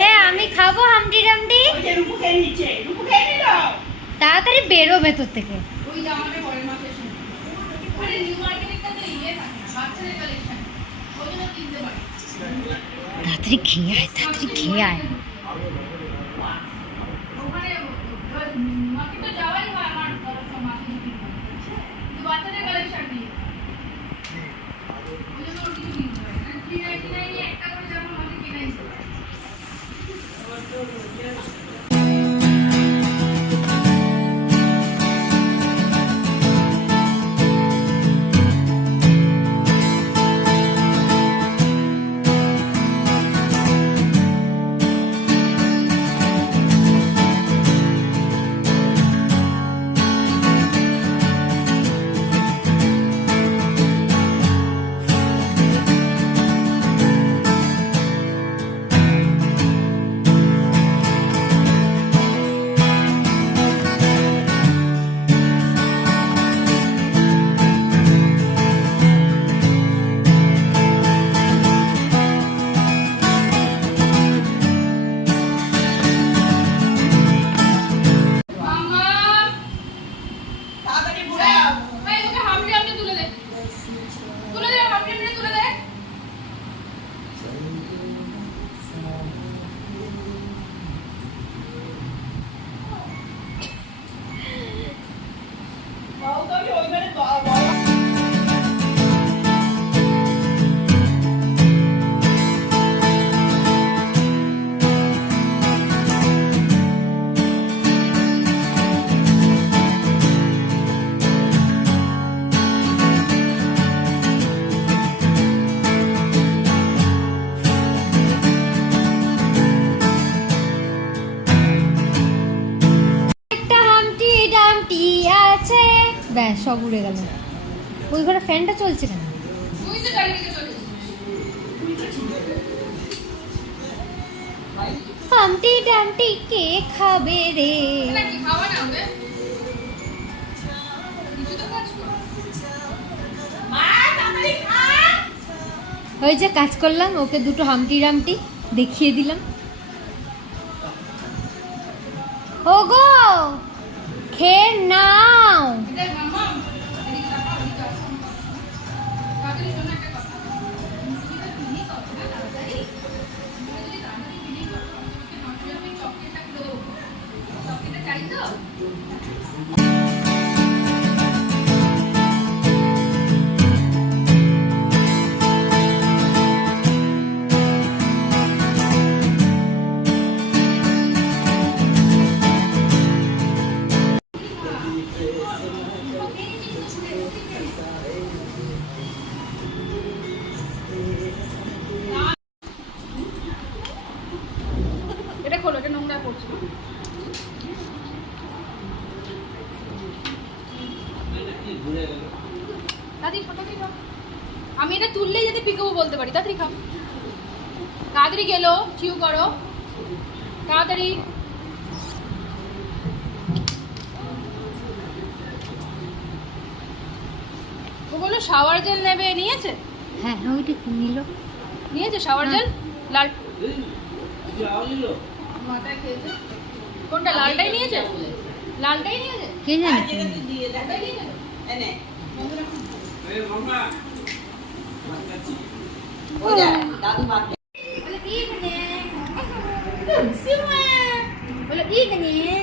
হ্যাঁ, আমি খাব হামডি ডামডি। তাড়াতাড়ি বেরো ভেতর থেকে। তাড়াতাড়ি খেয়ে আয় তাড়াতাড়ি খেয়ে আয়। ব্যাস, সব উড়ে গেল। ওই ঘরে ফ্যানটা চলছে কেন। হামটি ডামটি কে খাবে রে? না খা ওই যে কাজ করলাম, ওকে দুটো হামটি ডামটি দেখিয়ে দিলাম। ওগো, খেয়ে নাও। এটা খোলো এটা নোংরা করছে তাড়াতাড়ি তাড়াতাড়ি খাও। আমি এটা তুললেই যাতে পিকাবো বলতে পারি তাড়াতাড়ি খাও তাড়াতাড়ি গেলো চিউ করো। তাড়াতাড়ি। ও বলল শাওয়ার জেল নেবে নিয়েছে? হ্যাঁ ওইটা নিল? নিয়েছে শাওয়ার জেল লাল। কোনটা লালটাই নিয়েছে? লালটাই নিয়েছে? কে জানে? Boleh ikan ni. Boleh ikan ni.